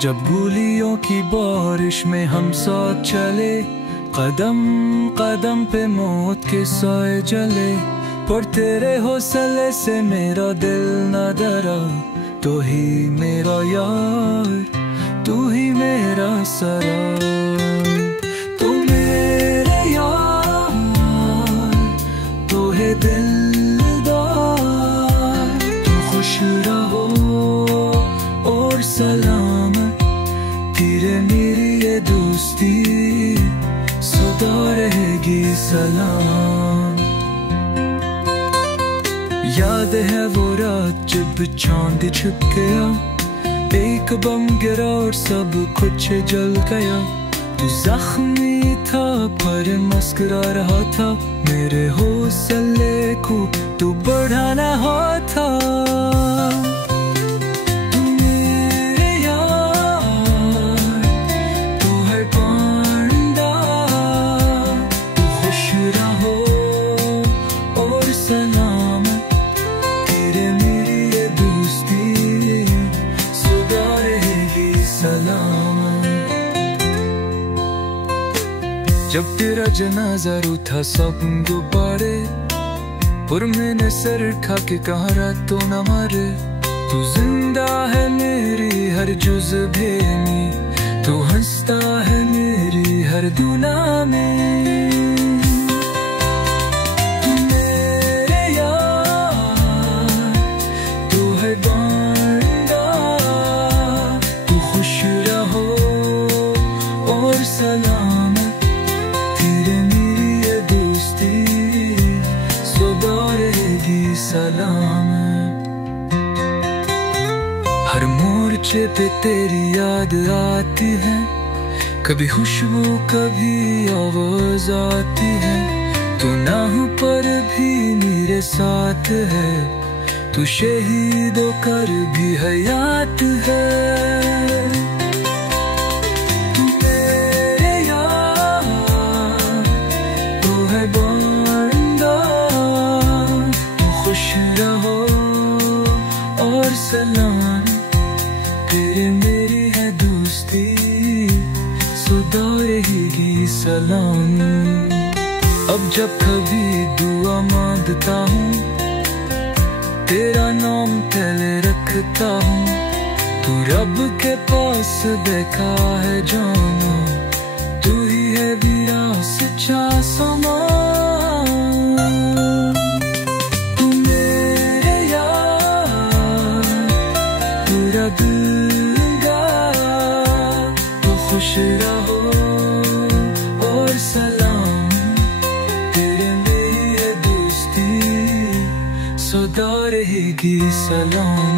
जब भूलियों की बारिश में हम साथ चले, कदम कदम पे मौत के साए जले, पर तेरे हौसले से मेरा दिल न डरा। तू ही मेरा यार, तू ही मेरा सरार। तू मेरे यार, तू है दिलदार। तू खुश रहो और सलामत, तेरे मेरी ये दोस्ती सदा रहेगी सलाम। याद है वो रात जब चांद छुप गया, एक बम गिरा और सब कुछ जल गया। तू जख्मी था पर मुस्कुरा रहा था, मेरे हौसले को तू बढ़ा रहा था। तू मेरे यार, तू है पांडा। तू खुश रहो और सलामत, तेरे मेरी ये दोस्ती सदा रहेगी सलामत। जब तेरा जनाजा रूठा सब गुब्बारे, और मैंने सर उठा के कहा रातों न मारे। तू जिंदा है मेरी हर जुज़्बे में, तू हंसता है मेरी हर दुआ में। तू मेरे यार, तू है बांदा। तू खुश रहो और सलामत, तेरे मेरी ये दोस्ती सदा रहेगी सलामत। हर मोर्चे पे तेरी याद आती है, कभी खुशबू कभी आवाज आती है। तू ना हो पर भी मेरे साथ है, तू शहीद होकर भी हयात है। तू मेरे यार, तू है बांदा। तू खुश रहो और सलाम, तेरे मेरी है दोस्ती सदा रहेगी सलाम। अब जब कभी दुआ मांगता हूँ, तेरा नाम पहले रखता हूँ। तू रब के पास देखा है जाना, तू ही है मेरा सच्चा सामान। तू मेरे यार, पूरा दूंगा। तू खुश रहो और सलाम, तेरे मेरी है दोस्ती सदा रहेगी सलाम।